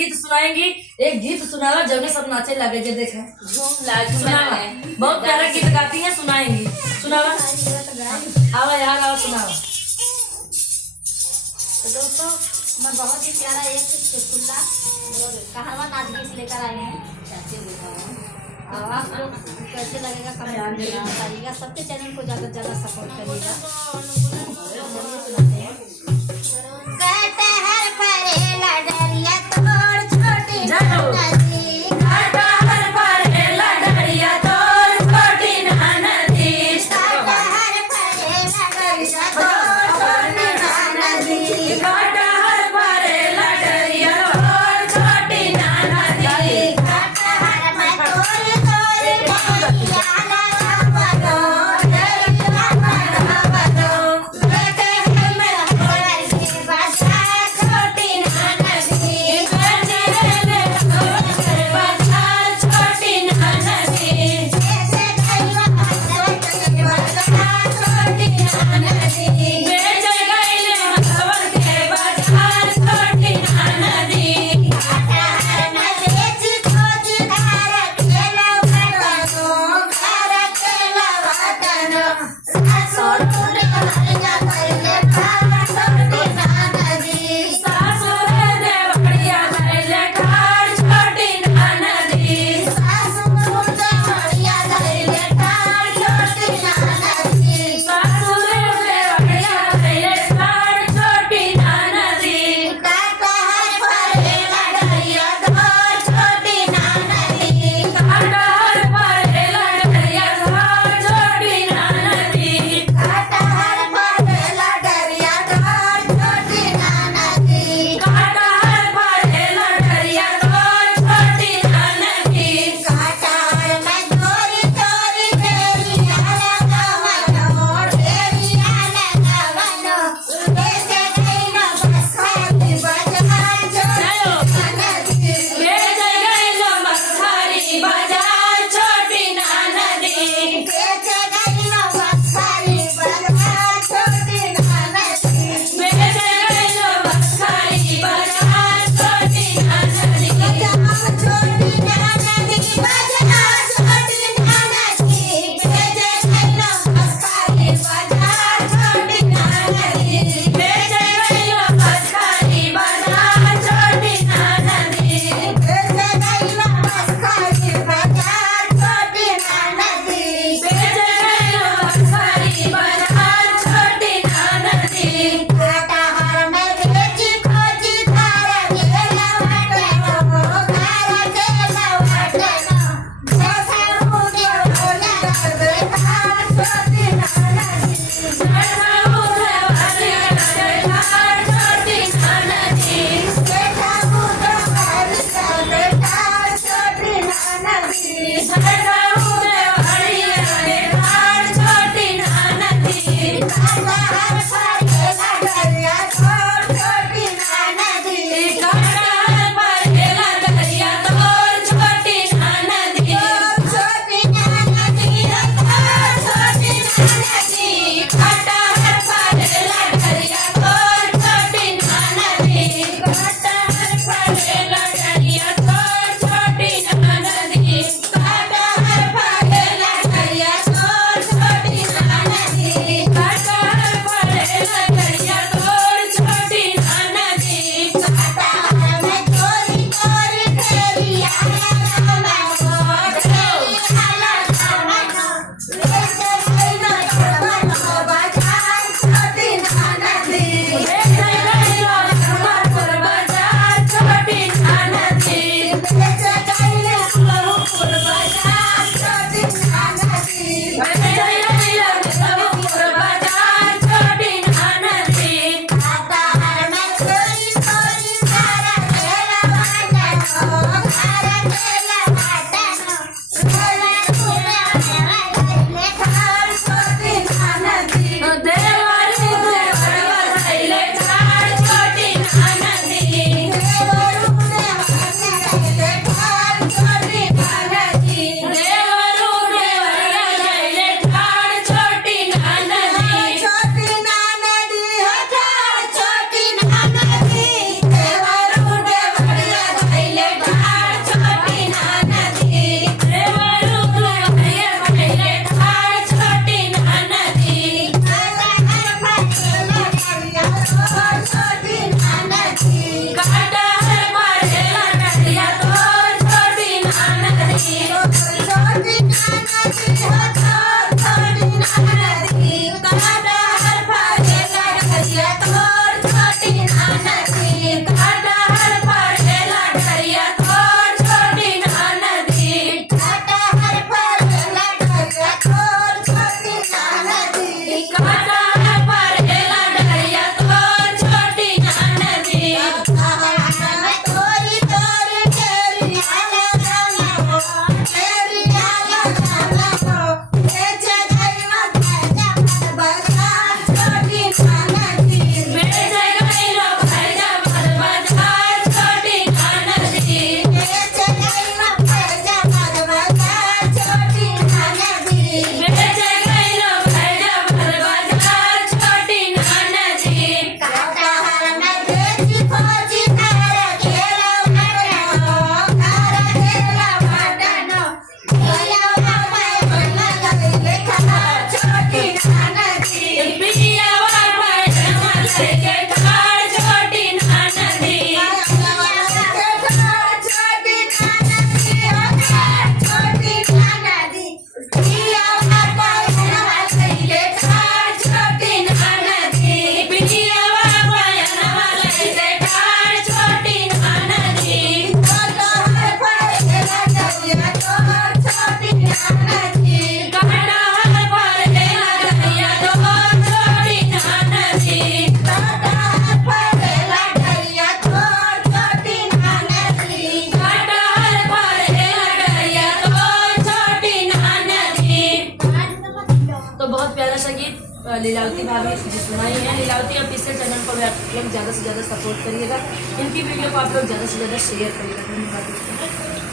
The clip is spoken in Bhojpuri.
गीत सुनाएंगी। एक गीत सुनावा जब सब नाचे लगे जे देखे सुनावा। बहुत प्यारा गीत गाती है, सुनाएंगी। सुनावा आवा यार, आओ सुनावा। तो दोस्तों मैं बहुत ही प्यारा एक चुटकुला और कहावा नाच गीत लेकर आई हूँ। आप लोग कैसे लगेगा कमेंट में बताइएगा। सबके चैनल को ज़्यादा से ज़्यादा सपोर्ट करिएगा। लीलावती भाभी जो सुनाई है, लीलावती ऑफिशियल चैनल को भी आप लोग ज़्यादा से ज़्यादा सपोर्ट करिएगा। इनकी वीडियो को आप लोग ज़्यादा से ज़्यादा शेयर करिएगा। धन्यवाद।